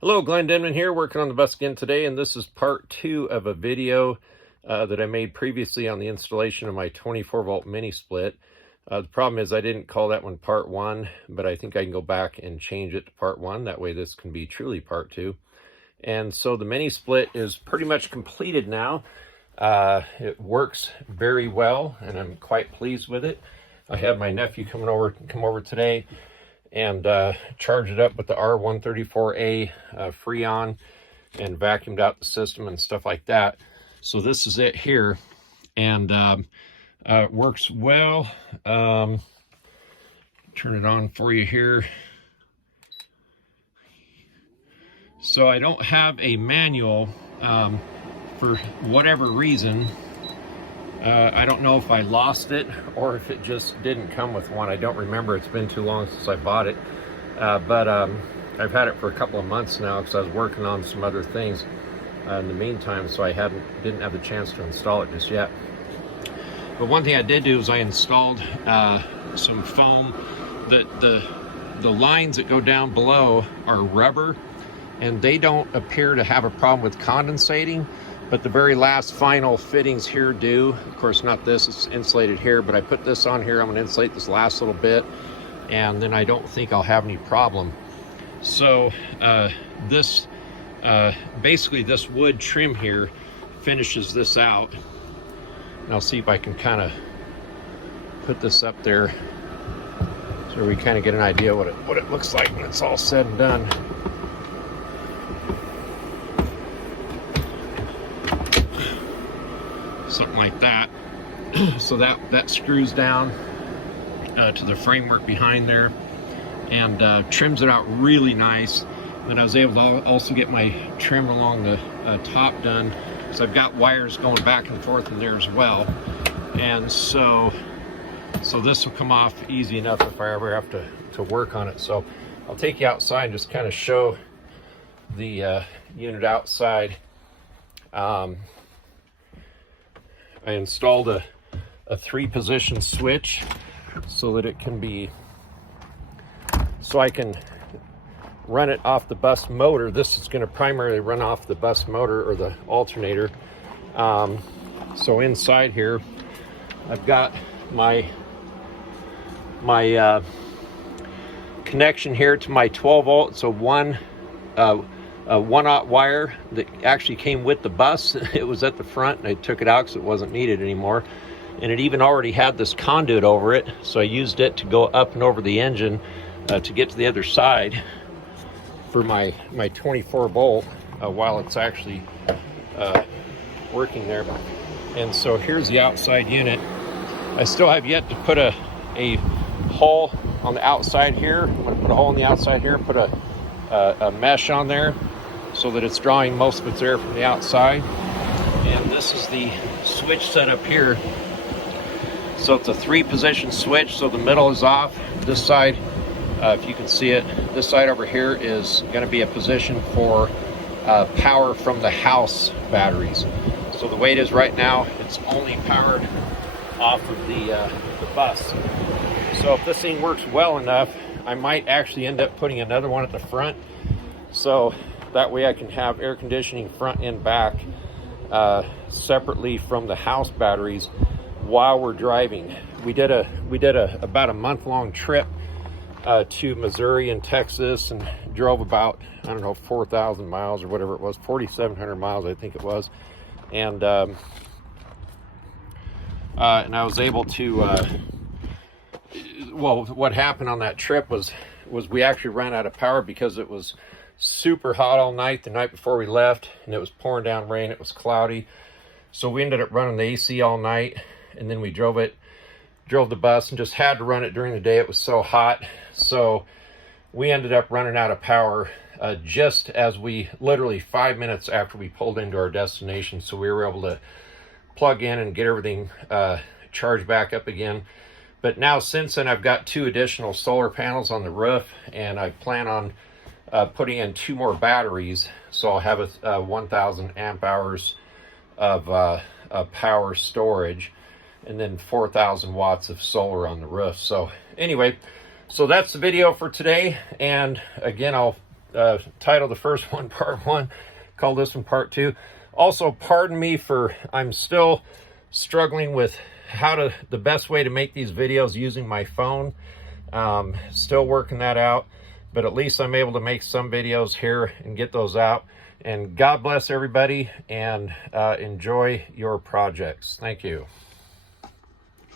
Hello, Glenn Denman here, working on the bus again today, and this is part 2 of a video that I made previously on the installation of my 24-volt mini split. The problem is I didn't call that one part 1, but I think I can go back and change it to part 1. That way this can be truly part 2. And so the mini split is pretty much completed now. It works very well, and I'm quite pleased with it. I had my nephew come over today and charged it up with the R134A Freon and vacuumed out the system and stuff like that. So this is it here, and it works well. Turn it on for you here. So I don't have a manual for whatever reason. I don't know if I lost it or if it just didn't come with one. I don't remember. It's been too long since I bought it. But I've had it for a couple of months now because I was working on some other things in the meantime, so I didn't have the chance to install it just yet. But one thing I did do is I installed some foam. The lines that go down below are rubber, and they don't appear to have a problem with condensating. But the very last final fittings here do. Of course, not this, it's insulated here, but I put this on here. I'm gonna insulate this last little bit, and then I don't think I'll have any problem. So basically this wood trim here finishes this out. And I'll see if I can kind of put this up there so we kind of get an idea what it looks like when it's all said and done. Something like that. So that screws down to the framework behind there and trims it out really nice. Then I was able to also get my trim along the top done, so I've got wires going back and forth in there as well. And so this will come off easy enough if I ever have to work on it. So I'll take you outside and just kind of show the unit outside. I installed a 3-position switch so that it can be, so I can run it off the bus motor. This is going to primarily run off the bus motor or the alternator. So inside here, I've got my connection here to my 12-volt. So a 1-aught wire that actually came with the bus. It was at the front, and I took it out because it wasn't needed anymore. And it even already had this conduit over it, so I used it to go up and over the engine to get to the other side for my 24-volt while it's actually working there. And so here's the outside unit. I still have yet to put a hole on the outside here. I'm going to put a hole on the outside here and put a mesh on there so that it's drawing most of its air from the outside. And this is the switch setup here. So it's a 3-position switch, so the middle is off. This side, if you can see it, this side over here is going to be a position for power from the house batteries. So the way it is right now, it's only powered off of the bus. So if this thing works well enough, I might actually end up putting another one at the front, so that way I can have air conditioning front and back separately from the house batteries while we're driving. We did about a month-long trip to Missouri and Texas, and drove about, I don't know, 4,000 miles or whatever it was, 4,700 miles I think it was, and I was able to well, what happened on that trip was we actually ran out of power because it was super hot all night the night before we left, and it was pouring down rain. It was cloudy, so we ended up running the AC all night, and then we drove the bus and just had to run it during the day. It was so hot, so we ended up running out of power just as we, literally 5 minutes after we pulled into our destination. So we were able to plug in and get everything charged back up again. But now, since then, I've got 2 additional solar panels on the roof, and I plan on putting in 2 more batteries. So I'll have a 1,000 amp hours of power storage, and then 4,000 watts of solar on the roof. So anyway, so that's the video for today. And again, I'll titled the first one part 1, call this one part 2. Also, pardon me for, I'm still struggling with the best way to make these videos using my phone. Still working that out, but at least I'm able to make some videos here and get those out. And God bless everybody, and enjoy your projects. Thank you.